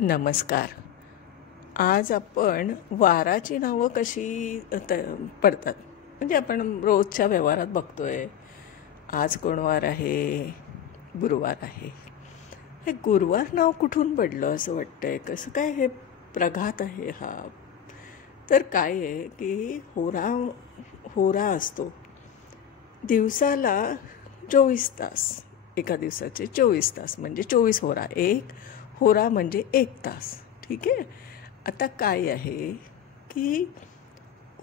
नमस्कार. आज आपण वाराची नावं कशी पडतात म्हणजे आपण रोजच्या व्यवहारात बघतोय. आज कोण वार आहे? गुरुवार आहे. हे गुरुवार नाव कुठून पडलं असं वाटतंय? कसं काय हे प्रघात आहे हा? तर काय आहे की होरा होरा असतो दिवसाला 24 तास. एका दिवसाचे 24 तास म्हणजे 24 होरा. एक होरा म्हणजे 1 तास. ठीक आहे. आता काय आहे की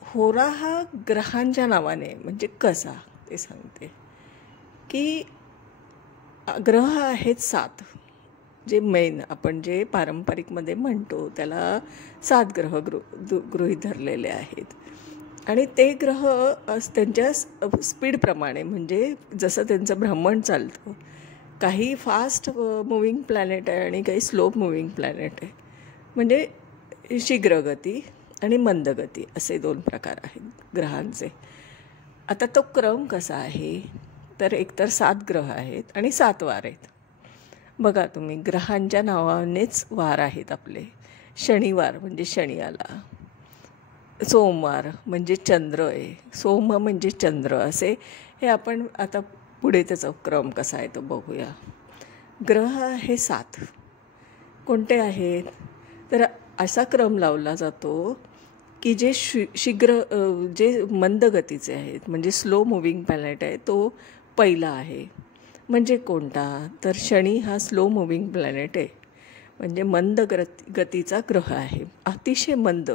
होरा हा ग्रहांच्या नावाने म्हणजे कसा ते सांगते की ग्रह आहेत 7. जे मेन आपण जे पारंपरिकमध्ये म्हणतो त्याला 7 ग्रह गृहीत धरलेले आहेत. आणि ते ग्रह त्यांच्या स्पीडप्रमाणे म्हणजे जसं त्यांचं भ्रमण चालतं. काही फास्ट मुव्हिंग प्लॅनेट आहे आणि काही स्लो मुव्हिंग प्लॅनेट आहे. म्हणजे शीघ्रगती आणि मंदगती असे 2 प्रकार आहेत ग्रहांचे. आता तो क्रम कसा आहे तर एकतर 7 ग्रह आहेत आणि 7 वार आहेत. बघा तुम्ही ग्रहांच्या नावानेच वार आहेत आपले. शनिवार म्हणजे शनी आला. सोमवार म्हणजे चंद्र आहे. सोम म्हणजे चंद्र असे हे आपण आता पुढे त्याचा क्रम कसा आहे तो बघूया. ग्रह हे 7 कोणते आहेत तर असा क्रम लावला जातो की जे शीघ्र जे मंदगतीचे आहेत म्हणजे स्लो मुव्हिंग प्लॅनेट आहे तो पहिला आहे. म्हणजे कोणता तर शनी हा स्लो मुव्हिंग प्लॅनेट आहे. म्हणजे मंद गतीचा ग्रह आहे. अतिशय मंद.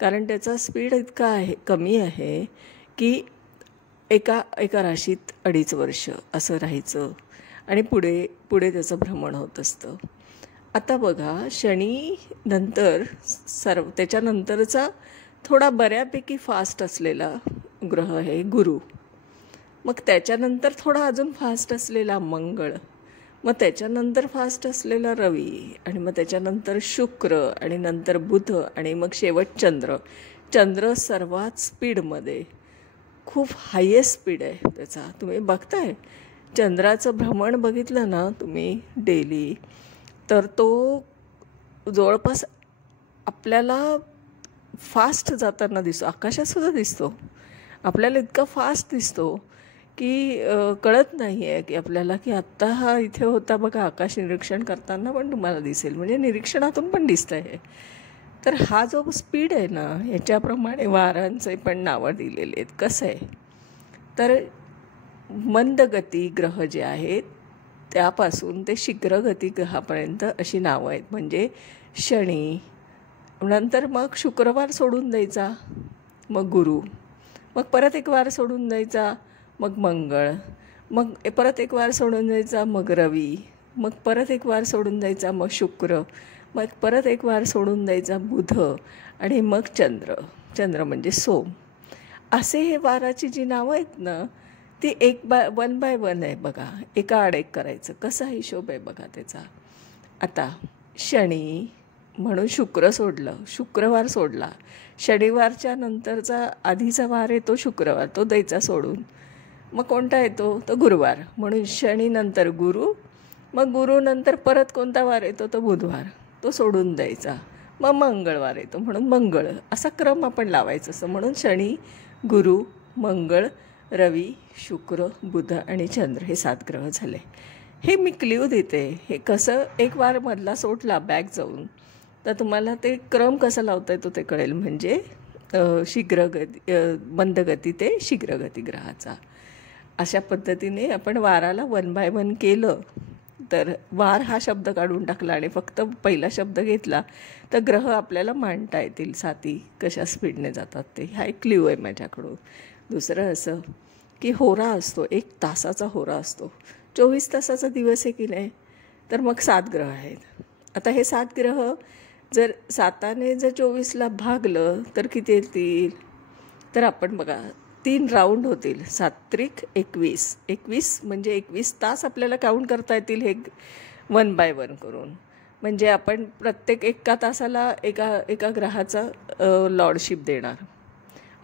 कारण त्याचा स्पीड इतका आहे कमी आहे की एका राशीत 2.5 वर्ष असं राहायचं आणि पुढे त्याचं भ्रमण होत असतं. आता बघा शनी नंतर त्याच्यानंतरचा थोडा बऱ्यापैकी फास्ट असलेला ग्रह आहे गुरु. मग त्याच्यानंतर थोडा अजून फास्ट असलेला मंगळ. मग त्याच्यानंतर फास्ट असलेला रवी आणि मग त्याच्यानंतर शुक्र आणि नंतर बुध आणि मग शेवट चंद्र. चंद्र सर्वात स्पीडमध्ये खूप हायेस्ट स्पीड आहे त्याचा. तुम्ही बघताय चंद्राचं भ्रमण बघितलं ना तुम्ही डेली तर तो जवळपास आपल्याला फास्ट जाताना दिसतो. आकाशातसुद्धा दिसतो. आपल्याला इतका फास्ट दिसतो की कळत नाही आहे की आपल्याला की आत्ता हा इथे होता बघा. आकाश निरीक्षण करताना पण तुम्हाला दिसेल म्हणजे निरीक्षणातून पण दिसतं आहे. तर हा जो स्पीड आहे ना याच्याप्रमाणे वारांचे पण नावं दिलेली आहेत. कसं आहे तर मंदगती ग्रह जे आहेत त्यापासून ते शीघ्रगती ग्रहापर्यंत अशी नावं आहेत. म्हणजे शनी नंतर मग शुक्रवार सोडून द्यायचा मग गुरु. मग परत एक वार सोडून द्यायचा मग मंगळ. मग परत एक वार सोडून द्यायचा मग रवी. मग परत एक वार सोडून द्यायचा मग शुक्र. मग परत एक वार सोडून द्यायचा बुध आणि मग चंद्र म्हणजे सोम. असे हे वाराची जी नावं आहेत ना ती 1 बाय 1 आहे बघा. एका आड एक करायचं. कसा हिशोब आहे बघा त्याचा. आता शनी म्हणून शुक्रवार सोडला. शनिवारच्या नंतरचा आधीचा वार येतो शुक्रवार तो द्यायचा सोडून. मग कोणता येतो तो गुरुवार म्हणून शनी नंतर गुरु. मग गुरु नंतर परत कोणता वार येतो तो बुधवार तो सोडून द्यायचा. मग मंगळवार येतो म्हणून मंगळ. असा क्रम आपण लावायचं असं. म्हणून शनी गुरु मंगळ रवी शुक्र बुध आणि चंद्र हे 7 ग्रह झाले. हे मी क्ल्यू देते. हे कसं एक वार मधला सोडला बॅक जाऊन तर तुम्हाला ते क्रम कसा लावता येतो ते कळेल. म्हणजे मंदगती ते शीघ्रगती ग्रहाचा. अशा पद्धतीने आपण वाराला 1 बाय 1 केलं तर वार हा शब्द काढून टाकला आणि फक्त पहिला शब्द घेतला तर ग्रह आपल्याला मांडता येतील. 7 कशा स्पीडने जातात ते. हा एक क्ल्यू आहे माझ्याकडून. दुसरं असं की होरा असतो 1 तासाचा होरा असतो. 24 तासाचा दिवस आहे की नाही तर मग 7 ग्रह आहेत. आता हे 7 ग्रह जर 7ने जर 24ला भागलं तर किती येतील तर आपण बघा 3 राऊंड होतील. 7 त्रिक 21. 21 म्हणजे 21 तास आपल्याला काउंट करता येतील हे 1 बाय 1 करून. म्हणजे आपण प्रत्येक 1 तासाला एका ग्रहाचा लॉर्डशिप देणार.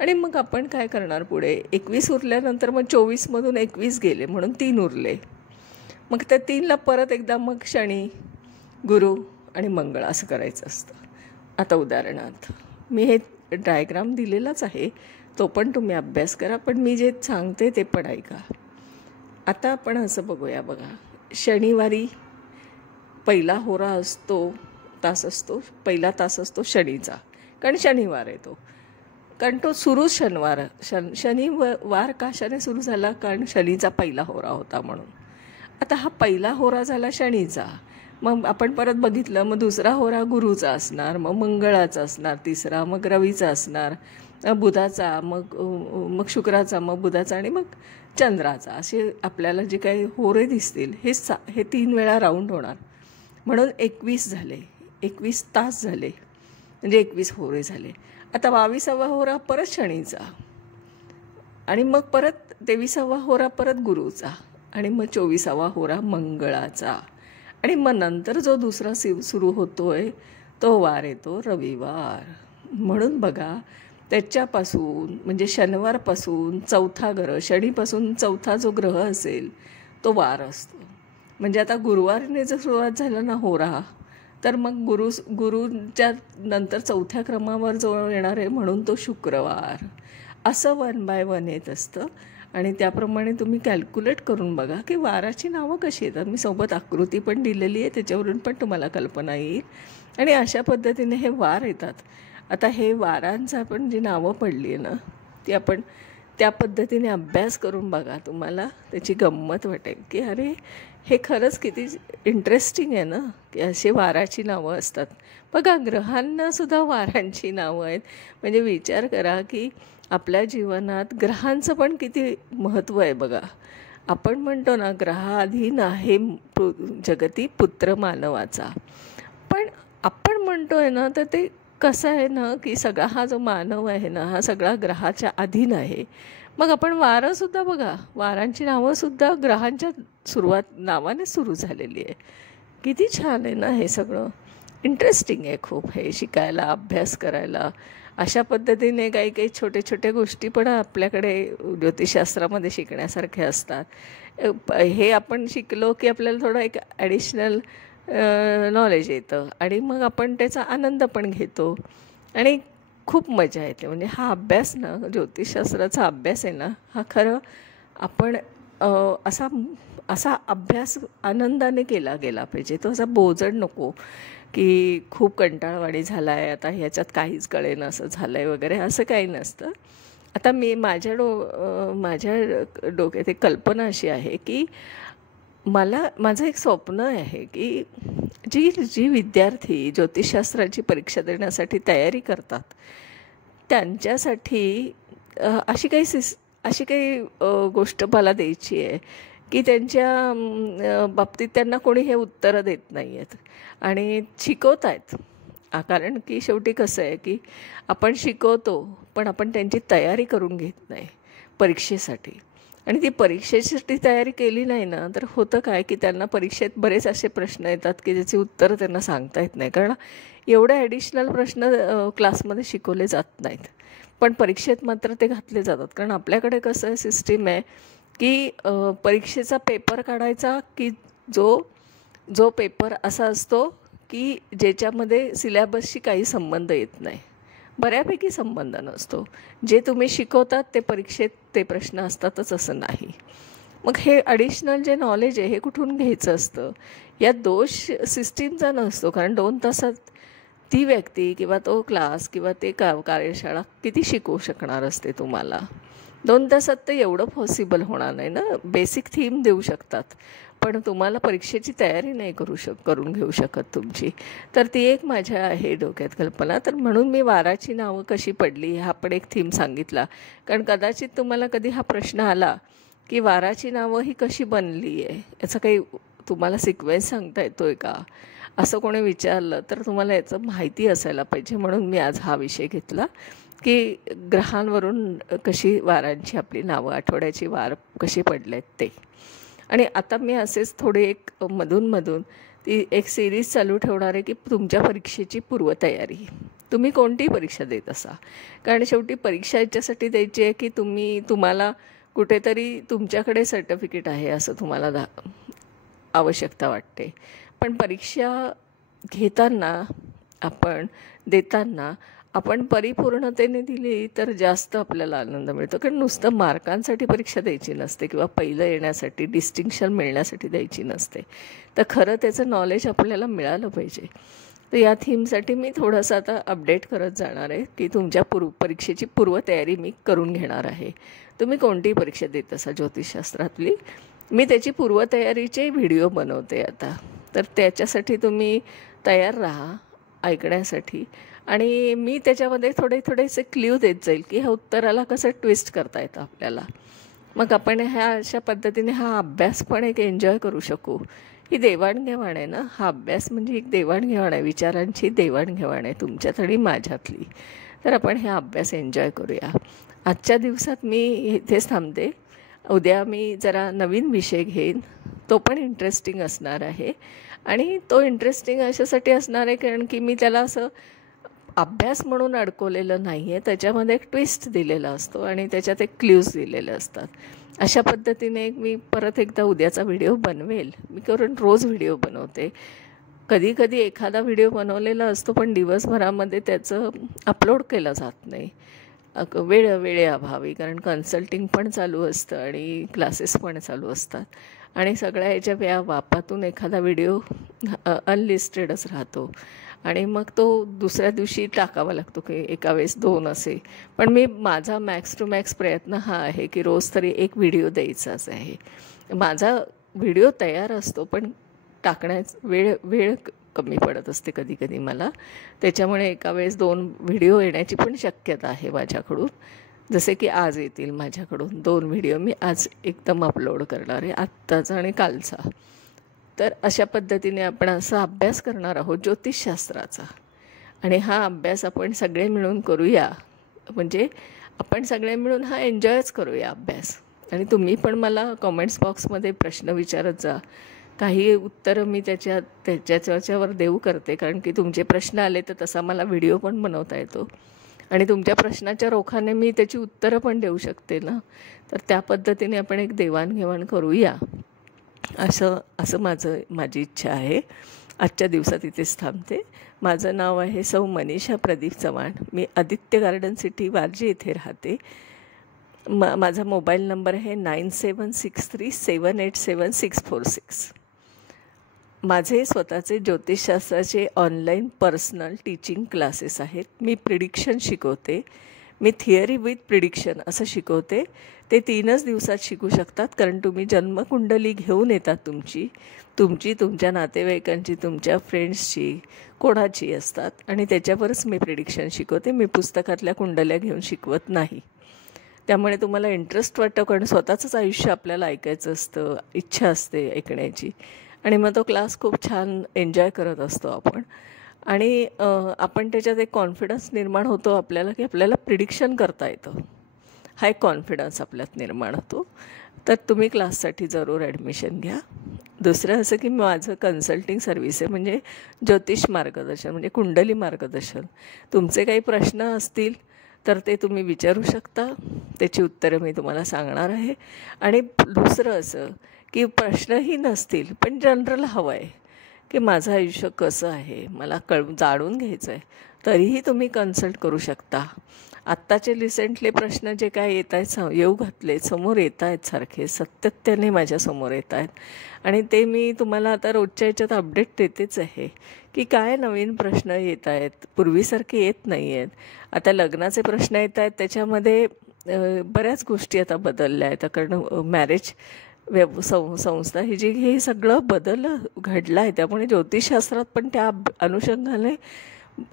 आणि मग आपण काय करणार पुढे 21 उरल्यानंतर मग 24मधून 21 गेले म्हणून 3 उरले. मग त्या 3ला परत एकदा मग शनी गुरु आणि मंगळ असं करायचं असतं. आता उदाहरणार्थ मी हे डायग्राम दिलेलाच आहे, तो पण तुम्ही अभ्यास करा, पण मी जे सांगते ते पण ऐका. आता आपण असं बघूया बघा, शनिवारी पहिला होरा असतो, तास असतो, पहिला तास असतो शनीचा, कारण शनिवार आहे तो, कारण तो सुरू शनिवार कशाने सुरू झाला, कारण शनीचा पहिला होरा होता म्हणून. आता हा पहिला होरा झाला शनीचा, मग आपण परत बघितलं, मग दुसरा होरा गुरुचा असणार, मग मंगळाचा असणार, तिसरा मग रवीचा असणार, बुधाचा, मग शुक्राचा, मग बुधाचा आणि मग चंद्राचा. असे आपल्याला जे काही होरे दिसतील हे 3 वेळा राऊंड होणार, म्हणून 21 झाले, 21 तास झाले, म्हणजे 21 होरे झाले. आता 22वा होरा परत शनीचा, आणि मग परत 23वा होरा परत गुरुचा, आणि मग 24वा होरा मंगळाचा, आणि मग नंतर जो दुसरा सुरू होतोय तो वार येतो रविवार. म्हणून बघा, त्याच्यापासून म्हणजे शनिवारपासून चौथा ग्रह, शनीपासून चौथा जो ग्रह असेल तो वार असतो. म्हणजे आता गुरुवारने जर सुरुवात झालं ना होरा, तर मग गुरुच्या नंतर चौथ्या क्रमावर जो येणार आहे म्हणून तो शुक्रवार. असं 1 बाय 1 येत असतं. आणि त्याप्रमाणे तुम्ही कॅल्क्युलेट करून बघा की वाराची नावं कशी येतात. मी सोबत आकृती पण दिलेली आहे, त्याच्यावरून पण तुम्हाला कल्पना येईल. आणि अशा पद्धतीने हे वार येतात. आता हे वारांचं आपण जी नावं पडली आहे ना, ती आपण त्या पद्धतीने अभ्यास करून बघा, तुम्हाला त्याची गंमत वाटेल की अरे हे खरंच किती इंटरेस्टिंग आहे ना, की असे वाराची नावं असतात. बघा, ग्रहांनासुद्धा वारांची नावं आहेत. म्हणजे विचार करा की आपल्या जीवनात ग्रहांचं पण किती महत्त्व आहे. बघा, आपण म्हणतो ना, ग्रहाधीन आहे जगती पुत्र मानवाचा, पण आपण म्हणतो आहे ना, तर ते कसं आहे ना, की सगळा हा जो मानव आहे ना, हा सगळा ग्रहाच्या अधीन आहे. मग आपण वारंसुद्धा बघा, वारांची नावंसुद्धा ग्रहांच्या नावाने सुरू झालेली आहे. किती छान आहे ना हे सगळं. इंटरेस्टिंग आहे खूप हे शिकायला, अभ्यास करायला. अशा पद्धतीने काही काही छोटे छोटे गोष्टी पण आपल्याकडे ज्योतिषशास्त्रामध्ये शिकण्यासारख्या असतात. हे आपण शिकलो की आपल्याला थोडं एक ॲडिशनल नॉलेज येतं, आणि मग आपण त्याचा आनंद पण घेतो आणि खूप मजा येते. म्हणजे हा अभ्यास ना, ज्योतिषशास्त्राचा अभ्यास आहे ना, हा खरं आपण असा अभ्यास आनंदाने केला गेला पाहिजे. तो असा बोजड नको की खूप कंटाळवाणी झाला आहे, आता ह्याच्यात काहीच कळेन असं झालं आहे वगैरे, असं काही नसतं. आता माझ्या डोक्यात एक कल्पना अशी आहे की माझं एक स्वप्न आहे की जी विद्यार्थी ज्योतिषशास्त्राची परीक्षा देण्यासाठी तयारी करतात, त्यांच्यासाठी अशी काही गोष्ट मला द्यायची आहे की त्यांच्या बाबतीत त्यांना कोणी हे उत्तरं देत नाही आहेत आणि शिकवत आहेत. कारण की शेवटी कसं आहे की आपण शिकवतो, पण आपण त्यांची तयारी करून घेत नाही परीक्षेसाठी. आणि ती परीक्षेसाठी तयारी केली नाही ना, तर होतं काय की त्यांना परीक्षेत बरेच असे प्रश्न येतात की ज्याची उत्तरं त्यांना सांगता येत नाही, कारण एवढे ॲडिशनल प्रश्न क्लासमध्ये शिकवले जात नाहीत, पण परीक्षेत मात्र ते घातले जातात. कारण आपल्याकडे कसं सिस्टीम आहे की परीक्षेचा पेपर काढायचा की जो पेपर असा असतो की ज्याच्यामध्ये सिलॅबसशी काही संबंध येत नाही, बऱ्यापैकी संबंध नसतो. जे तुम्ही शिकवतात ते परीक्षेत ते प्रश्न असतातच असं नाही. मग हे ॲडिशनल जे नॉलेज आहे हे कुठून घ्यायचं असतं, यात दोष सिस्टीमचा नसतो. कारण 2 तासात ती व्यक्ती किंवा तो क्लास किंवा ते कार्यशाळा किती शिकवू शकणार असते तुम्हाला. 2 तासात तर एवढं पॉसिबल होणार नाही ना. बेसिक थीम देऊ शकतात, पण तुम्हाला परीक्षेची तयारी नाही करून घेऊ शकत तुमची. तर ती एक माझ्या आहे डोक्यात कल्पना. तर म्हणून मी वाराची नावं कशी पडली हा पण एक थीम सांगितला. कारण कदाचित तुम्हाला कधी हा प्रश्न आला की वाराची नावं ही कशी बनली आहे, याचा काही तुम्हाला सिक्वेन्स सांगता येतो आहे का, असं कोणी विचारलं तर तुम्हाला याचं माहिती असायला पाहिजे. म्हणून मी आज हा विषय घेतला की ग्रहांवरून कशी वारांची आपली नावं, आठवड्याची वार कशी पडले आहेत ते. आणि आता मी असेच थोडे एक मधून ती एक सिरीज चालू ठेवणार आहे की तुमच्या परीक्षेची पूर्वतयारी. तुम्ही कोणतीही परीक्षा देत असा, कारण शेवटी परीक्षा याच्यासाठी द्यायची आहे की तुम्हाला कुठेतरी तुमच्याकडे सर्टिफिकेट आहे असं तुम्हाला आवश्यकता वाटते. पण परीक्षा घेताना देताना आपण परिपूर्णतेने दिली तर जास्त आपल्याला आनंद मिळतो. कारण नुसतं मार्कांसाठी परीक्षा द्यायची नसते किंवा पहिलं येण्यासाठी डिस्टिंक्शन मिळण्यासाठी द्यायची नसते. तर खरं त्याचं नॉलेज आपल्याला मिळालं पाहिजे. तर या थीमसाठी मी थोडंसं आता अपडेट करत जाणार आहे की तुमच्या परीक्षेची पूर्वतयारी मी करून घेणार आहे. तुम्ही कोणतीही परीक्षा देत असा ज्योतिषशास्त्रातली, मी त्याची पूर्वतयारीचे व्हिडिओ बनवते आता. तर त्याच्यासाठी तुम्ही तयार राहा ऐकण्यासाठी. आणि मी त्याच्यामध्ये थोडेसे क्ल्यू देत जाईल की ह्या उत्तराला कसं ट्विस्ट करता येतं आपल्याला. मग आपण अशा पद्धतीने हा अभ्यास पण एक एन्जॉय करू शकू. ही देवाणघेवाण आहे ना, हा अभ्यास म्हणजे एक देवाणघेवाण आहे, विचारांची देवाणघेवाण आहे तुमच्यात आणि माझ्यातली. तर आपण हा अभ्यास एन्जॉय करूया. आजच्या दिवसात मी इथेच थांबते. उद्या मी जरा नवीन विषय घेईन, तो पण इंटरेस्टिंग असणार आहे. आणि तो इंटरेस्टिंग अशासाठी असणार आहे कारण की मी त्याला असं अभ्यास म्हणून अडकवलेलं नाही आहे. त्याच्यामध्ये एक ट्विस्ट दिलेला असतो आणि त्याच्यात एक क्ल्यूज दिलेले असतात. अशा पद्धतीने मी परत एकदा उद्याचा व्हिडिओ बनवेल. मी कारण रोज व्हिडिओ बनवते. कधी कधी एखादा व्हिडिओ बनवलेला असतो पण दिवसभरामध्ये त्याचं अपलोड केलं जात नाही वेळेअभावी. कारण कन्सल्टिंग पण चालू असतं आणि क्लासेस पण चालू असतात आणि सगळ्या ह्याच्या बापातून एखादा व्हिडिओ अनलिस्टेडच राहतो आणि मग तो दुसऱ्या दिवशी टाकावा लागतो की एका वेळेस 2 असे. पण माझा मॅक्स टू मॅक्स प्रयत्न हा आहे की रोज तरी एक व्हिडिओ द्यायचाच आहे. माझा व्हिडिओ तयार असतो पण टाकण्यास वेळ कमी पडत असते कधी कधी मला. त्याच्यामुळे एका वेळेस 2 व्हिडिओ येण्याची पण शक्यता आहे माझ्याकडून. जसे की आज येतील माझ्याकडून 2 व्हिडिओ मी आज एकदम अपलोड करणार आहे, आत्ताचा आणि कालचा. तर अशा पद्धतीने आपण असा अभ्यास करणार आहोत ज्योतिषशास्त्राचा. आणि हा अभ्यास आपण सगळे मिळून करूया. म्हणजे आपण सगळे मिळून हा एन्जॉयच करूया अभ्यास. आणि तुम्ही पण मला कॉमेंट्स बॉक्समध्ये प्रश्न विचारत जा. काही उत्तरं मी त्याच्यावर देऊ करते कारण की तुमचे प्रश्न आले तर तसा मला व्हिडिओ पण बनवता येतो आणि तुमच्या प्रश्नाच्या रोखाने मी त्याची उत्तरं पण देऊ शकते ना. तर त्या पद्धतीने आपण एक देवाणघेवाण करूया असं माझी इच्छा आहे. आजच्या दिवसात इथेच थांबते. माझं नाव आहे सौ मनीषा प्रदीप चव्हाण. मी आदित्य गार्डन सिटी वारजे इथे राहते. माझा मोबाईल नंबर आहे 9763787646. माझे स्वतःचे ज्योतिषशास्त्राचे ऑनलाईन पर्सनल टीचिंग क्लासेस आहेत. मी प्रिडिक्शन शिकवते. मी थिअरी विथ प्रिडिक्शन असं शिकवते. ते 3च दिवसात शिकू शकतात कारण तुम्ही जन्मकुंडली घेऊन येतात तुमच्या नातेवाईकांची, तुमच्या फ्रेंड्सची, कोणाची असतात आणि त्याच्यावरच मी प्रिडिक्शन शिकवते. मी पुस्तकातल्या कुंडल्या घेऊन शिकवत नाही. त्यामुळे तुम्हाला इंटरेस्ट वाटतो कारण स्वतःचंच आयुष्य आपल्याला ऐकायचं असतं, इच्छा असते ऐकण्याची आणि मग तो क्लास खूप छान एन्जॉय करत असतो आपण. आणि आपण त्याच्यात एक कॉन्फिडन्स निर्माण होतो आपल्याला की आपल्याला प्रिडिक्शन करता येतं. हा एक कॉन्फिडन्स आपल्यात निर्माण होतो. तर तुम्ही क्लाससाठी जरूर ॲडमिशन घ्या. दुसरं असं की माझं कन्सल्टिंग सर्व्हिस आहे, म्हणजे ज्योतिष मार्गदर्शन, म्हणजे कुंडली मार्गदर्शन. तुमचे काही प्रश्न असतील तर ते तुम्ही विचारू शकता. त्याची उत्तरं मी तुम्हाला सांगणार आहे. आणि दुसरं असं की प्रश्नही नसतील पण जनरल हवं आहे की माझं आयुष्य कसं आहे मला जाणून घ्यायचं आहे, तरीही तुम्ही कन्सल्ट करू शकता. आत्ताचे रिसेंटले प्रश्न जे काय येत आहेत येऊ घातले समोर येत आहेत, सारखे सातत्याने माझ्यासमोर येत आहेत आणि ते मी तुम्हाला आता रोजच्या याच्यात अपडेट देतेच आहे की काय नवीन प्रश्न येत आहेत. पूर्वीसारखे येत नाही आहेत. आता लग्नाचे प्रश्न येत आहेत, त्याच्यामध्ये बऱ्याच गोष्टी आता बदलल्या आहेत. कारण मॅरेज संस्था ही जी हे सगळं बदल घडलं आहे. त्यामुळे ज्योतिषशास्त्रात पण त्या अनुषंगाने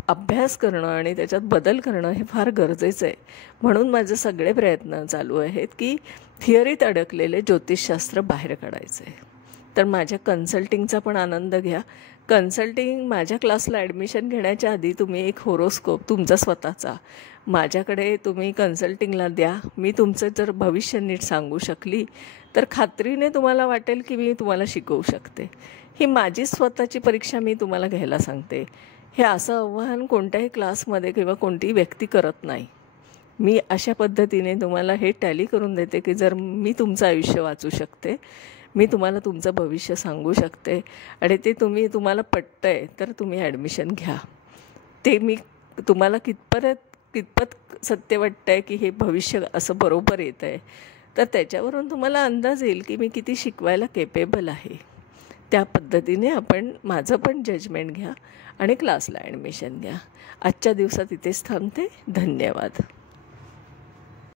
अभ्यास करणं आणि त्याच्यात बदल करणं हे फार गरजेचं आहे. म्हणून माझे सगळे प्रयत्न चालू आहेत की थिअरीत अडकलेले ज्योतिषशास्त्र बाहेर काढायचं आहे. तर माझ्या कन्सल्टिंगचा पण आनंद घ्या. कन्सल्टिंग माझ्या क्लासला ॲडमिशन घेण्याच्या आधी तुम्ही एक होरोस्कोप तुमचा स्वतःचा माझ्याकडे तुम्ही कन्सल्टिंगला द्या. मी तुमचं जर भविष्य नीट सांगू शकली तर खात्रीने तुम्हाला वाटेल की मी तुम्हाला शिकवू शकते. ही माझी स्वतःची परीक्षा मी तुम्हाला घ्यायला सांगते. हे असं आव्हान कोणत्याही क्लासमध्ये किंवा कोणतीही व्यक्ती करत नाही. मी अशा पद्धतीने तुम्हाला हे टॅली करून देते की जर मी तुमचं आयुष्य वाचू शकते, मी तुम्हाला तुमचं भविष्य सांगू शकते आणि ते तुम्हाला पटतं आहे तर तुम्ही ॲडमिशन घ्या. ते मी तुम्हाला कितपत सत्य वाटतं आहे की हे भविष्य असं बरोबर येतं आहे, तर त्याच्यावरून तुम्हाला अंदाज येईल की मी किती शिकवायला केपेबल आहे. त्या पद्धतीने आपण माझं पण जजमेंट घ्या आणि क्लासला ॲडमिशन घ्या. आजच्या दिवसात इथेच थांबते. धन्यवाद.